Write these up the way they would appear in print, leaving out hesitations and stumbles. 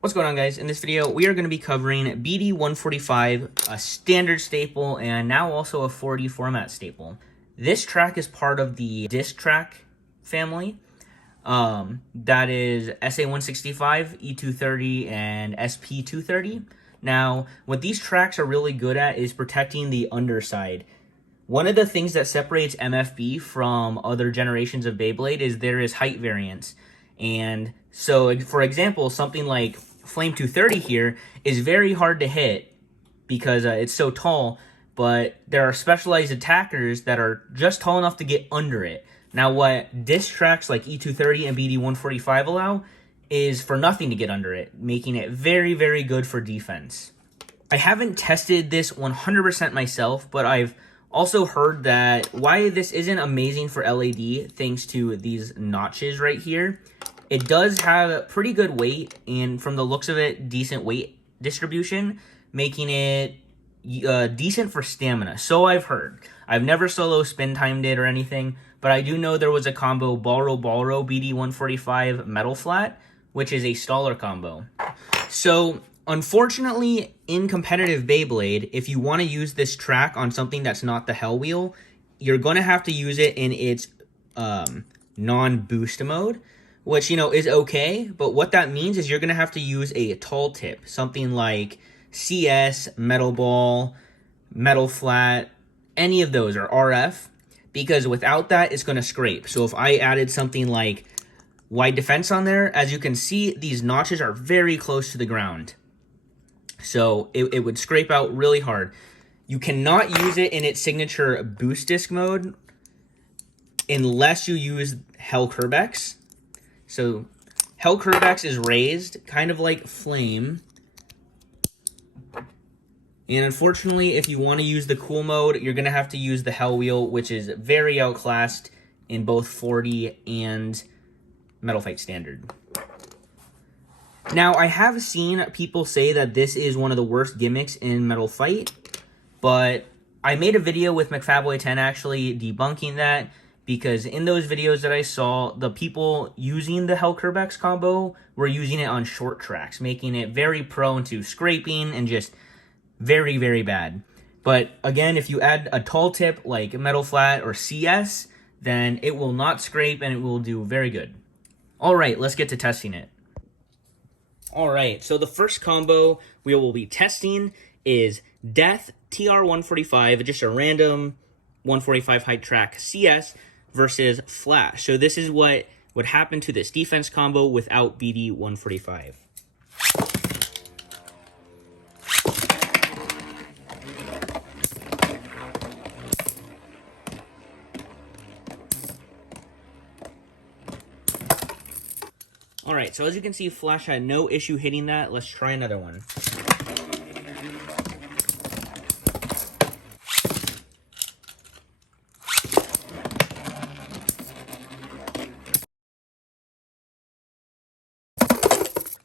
What's going on, guys? In this video, we are going to be covering BD145, a standard staple, and now also a 4D format staple. This track is part of the disc track family. That is SA165, E230, and SP230. Now, what these tracks are really good at is protecting the underside. One of the things that separates MFB from other generations of Beyblade is there is height variance. And so, for example, something like Flame 230 here is very hard to hit because it's so tall, but there are specialized attackers that are just tall enough to get under it. Now, what disc tracks like E230 and BD145 allow is for nothing to get under it, making it very, very good for defense. I haven't tested this 100% myself, but I've also heard that why this isn't amazing for LAD, thanks to these notches right here. It does have pretty good weight, and from the looks of it, decent weight distribution, making it decent for stamina. So I've heard. I've never solo spin timed it or anything, but I do know there was a combo Balro BD145 Metal Flat, which is a staller combo. So unfortunately, in competitive Beyblade, if you want to use this track on something that's not the Hell Wheel, you're going to have to use it in its non-boost mode, which, is okay, but what that means is you're going to have to use a tall tip, something like CS, Metal Ball, Metal Flat, any of those, or RF, because without that, it's going to scrape. So if I added something like Wide Defense on there, as you can see, these notches are very close to the ground. So it would scrape out really hard. You cannot use it in its signature boost disc mode unless you use Hell Curbex. So Hell Curbex is raised, kind of like Flame. And unfortunately, if you want to use the cool mode, you're going to have to use the Hell Wheel, which is very outclassed in both 40 and Metal Fight Standard. Now, I have seen people say that this is one of the worst gimmicks in Metal Fight, but I made a video with McFabboy10 actually debunking that, because in those videos that I saw, the people using the Hell Curbex combo were using it on short tracks, making it very prone to scraping and just very, very bad. But again, if you add a tall tip like Metal Flat or CS, then it will not scrape and it will do very good. All right, let's get to testing it. All right, so the first combo we will be testing is Death TR145, just a random 145 height track CS versus Flash. So this is what would happen to this defense combo without BD145. Alright, so as you can see, Flash had no issue hitting that. Let's try another one.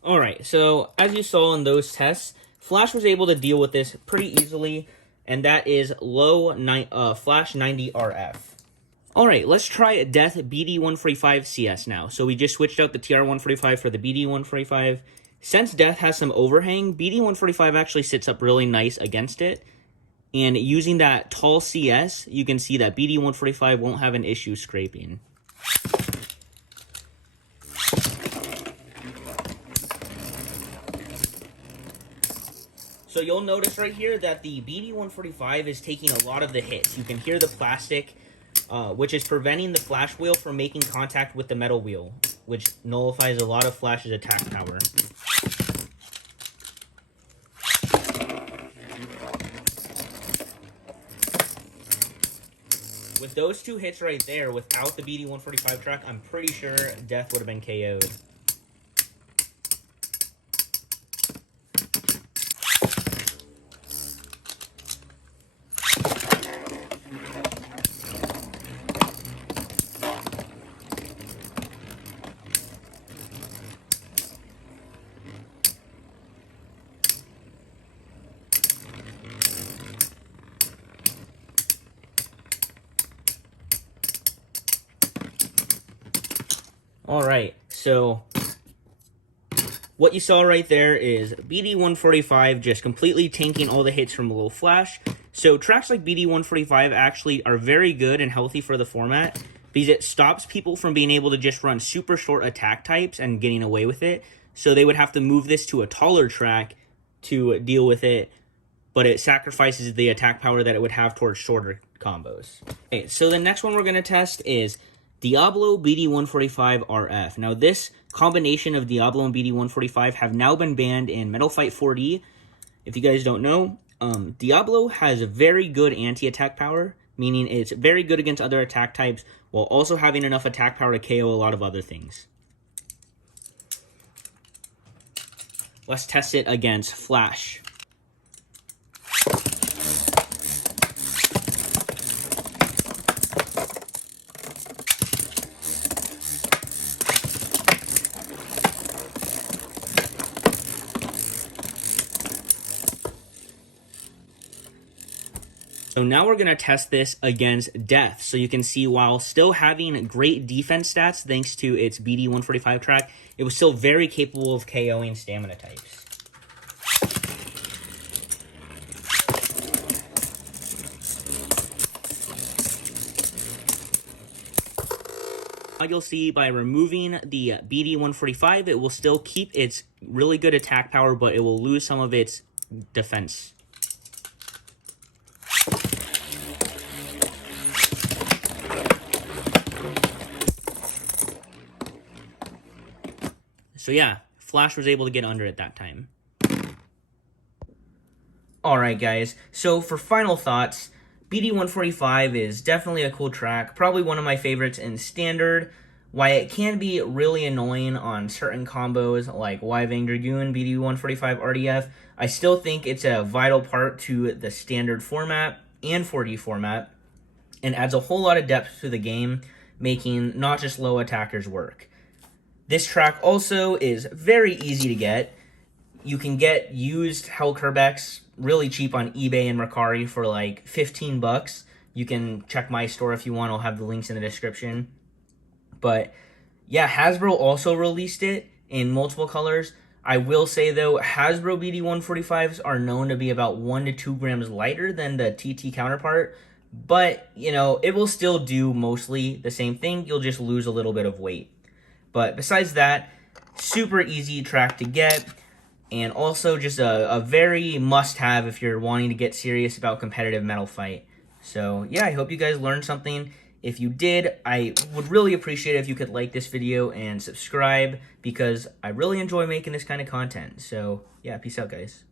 Alright, so as you saw in those tests, Flash was able to deal with this pretty easily, and that is Flash 90 RF. Alright, let's try Death BD145 CS now. So we just switched out the TR145 for the BD145. Since Death has some overhang, BD145 actually sits up really nice against it. And using that tall CS, you can see that BD145 won't have an issue scraping. So you'll notice right here that the BD145 is taking a lot of the hits. You can hear the plastic, which is preventing the Flash wheel from making contact with the metal wheel, which nullifies a lot of Flash's attack power. With those two hits right there, without the BD145 track, I'm pretty sure Death would have been KO'd. All right, so what you saw right there is BD145 just completely tanking all the hits from Low Flash. So tracks like BD145 actually are very good and healthy for the format because it stops people from being able to just run super short attack types and getting away with it. So they would have to move this to a taller track to deal with it, but it sacrifices the attack power that it would have towards shorter combos. Okay, so the next one we're going to test is Diablo BD145 RF. Now this combination of Diablo and BD145 have now been banned in Metal Fight 4D. If you guys don't know, Diablo has a very good anti-attack power, meaning it's very good against other attack types while also having enough attack power to KO a lot of other things. Let's test it against Flash. So now we're going to test this against Death. So you can see while still having great defense stats thanks to its BD145 track, it was still very capable of KOing stamina types. Now you'll see by removing the BD145, it will still keep its really good attack power, but it will lose some of its defense. So yeah, Flash was able to get under it that time. Alright guys, so for final thoughts, BD145 is definitely a cool track, probably one of my favorites in Standard. Why it can be really annoying on certain combos like Y-Vang Dragoon, BD145 RDF, I still think it's a vital part to the Standard format and 4D format, and adds a whole lot of depth to the game, making not just low attackers work. This track also is very easy to get. You can get used Hellcurbex really cheap on eBay and Mercari for like 15 bucks. You can check my store if you want. I'll have the links in the description. But yeah, Hasbro also released it in multiple colors. I will say though, Hasbro BD145s are known to be about 1 to 2 grams lighter than the TT counterpart. But, you know, it will still do mostly the same thing. You'll just lose a little bit of weight. But besides that, super easy track to get, and also just a very must-have if you're wanting to get serious about competitive Metal Fight. So yeah, I hope you guys learned something. If you did, I would really appreciate it if you could like this video and subscribe, because I really enjoy making this kind of content. So yeah, peace out guys.